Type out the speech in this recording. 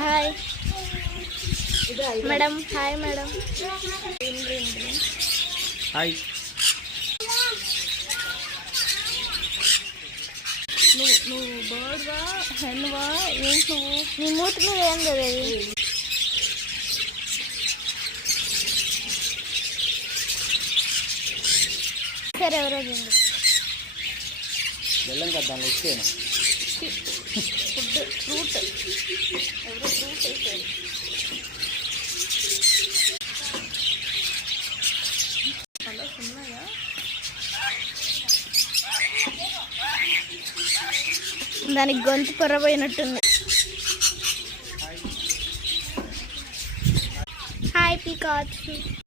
Hi madam. Hi madam. Hi. నువ్వు బర్డ్వా హెన్వా ఏంటి? నువ్వు నీ మూతి మీద ఏం కదా అది? సరే ఎవరో తింది బెల్లం కదా దానిలో ఇచ్చేనా? ఫుడ్ ఫ్రూట్ ఎవరో ఫ్రూట్ వేసారు. హలో ఉన్నాయా? దానికి గొంతు పొరపోయినట్టుంది. హాయ్ పీకాచు.